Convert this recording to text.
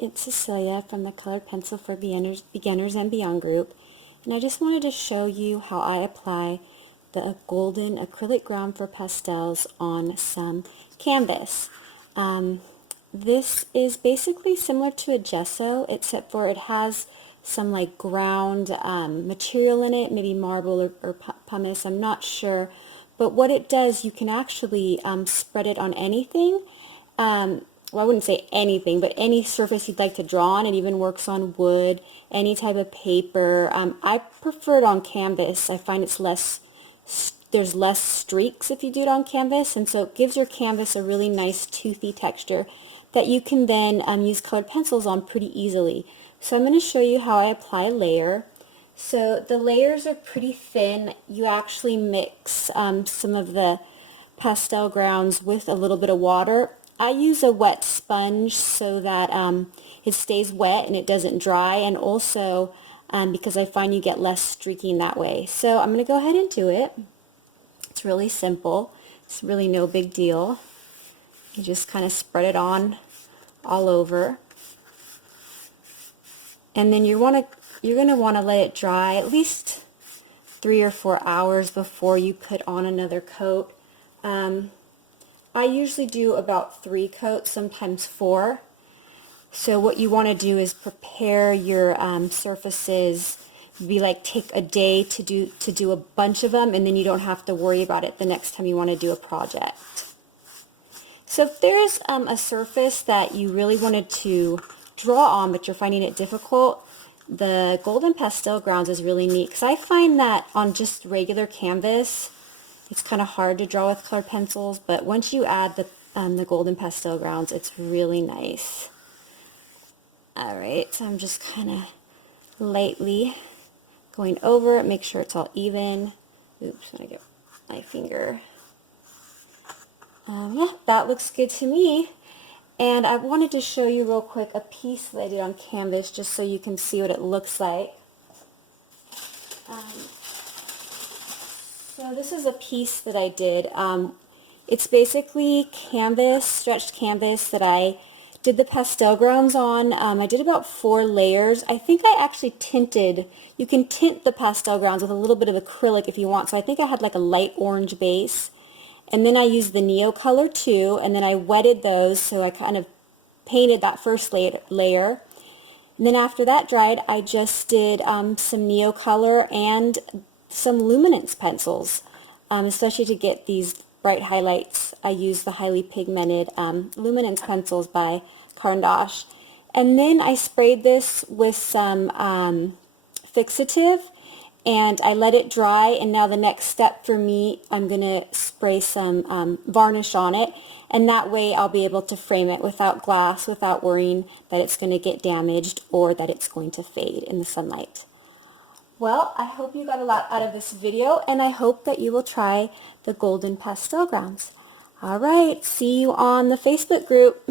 it's Cecilia from the Colored Pencil for Beginners and Beyond group, and I just wanted to show you how I apply the golden acrylic ground for pastels on some canvas. This is basically similar to a gesso, except for it has some like ground material in it, maybe marble or pumice, I'm not sure. But what it does, you can actually spread it on anything. Well, I wouldn't say anything, but any surface you'd like to draw on. It even works on wood, any type of paper. I prefer it on canvas. I find there's less streaks if you do it on canvas, and so it gives your canvas a really nice toothy texture that you can then use colored pencils on pretty easily. So I'm going to show you how I apply a layer. So the layers are pretty thin. You actually mix some of the pastel grounds with a little bit of water. I use a wet sponge so that it stays wet and it doesn't dry, and also because I find you get less streaking that way. So I'm going to go ahead and do it. It's really simple. It's really no big deal. You just kind of spread it on all over. And then you're going to want to let it dry at least 3 or 4 hours before you put on another coat. I usually do about 3 coats, sometimes 4. So what you want to do is prepare your surfaces. Take a day to do a bunch of them, and then you don't have to worry about it the next time you want to do a project. So if there's a surface that you really wanted to draw on but you're finding it difficult, the Golden Pastel Grounds is really neat, because I find that on just regular canvas it's kind of hard to draw with colored pencils, but once you add the Golden Pastel Grounds, it's really nice. Alright, so I'm just kind of lightly going over it, make sure it's all even. Oops, when I get my finger. Yeah, that looks good to me. And I wanted to show you real quick a piece that I did on canvas, just so you can see what it looks like. So this is a piece that I did. It's basically canvas, stretched canvas that I did the pastel grounds on. I did about 4 layers. I think I actually tinted. You can tint the pastel grounds with a little bit of acrylic if you want. So I think I had like a light orange base. And then I used the Neo color too, and then I wetted those, so I kind of painted that first layer. And then after that dried, I just did some Neo color and some luminance pencils, especially to get these bright highlights. I used the highly pigmented luminance pencils by Caran d'Ache. And then I sprayed this with some fixative, and I let it dry, and now the next step for me, I'm going to spray some varnish on it, and that way I'll be able to frame it without glass, without worrying that it's going to get damaged or that it's going to fade in the sunlight. Well, I hope you got a lot out of this video, and I hope that you will try the Golden Pastel Grounds. Alright, see you on the Facebook group.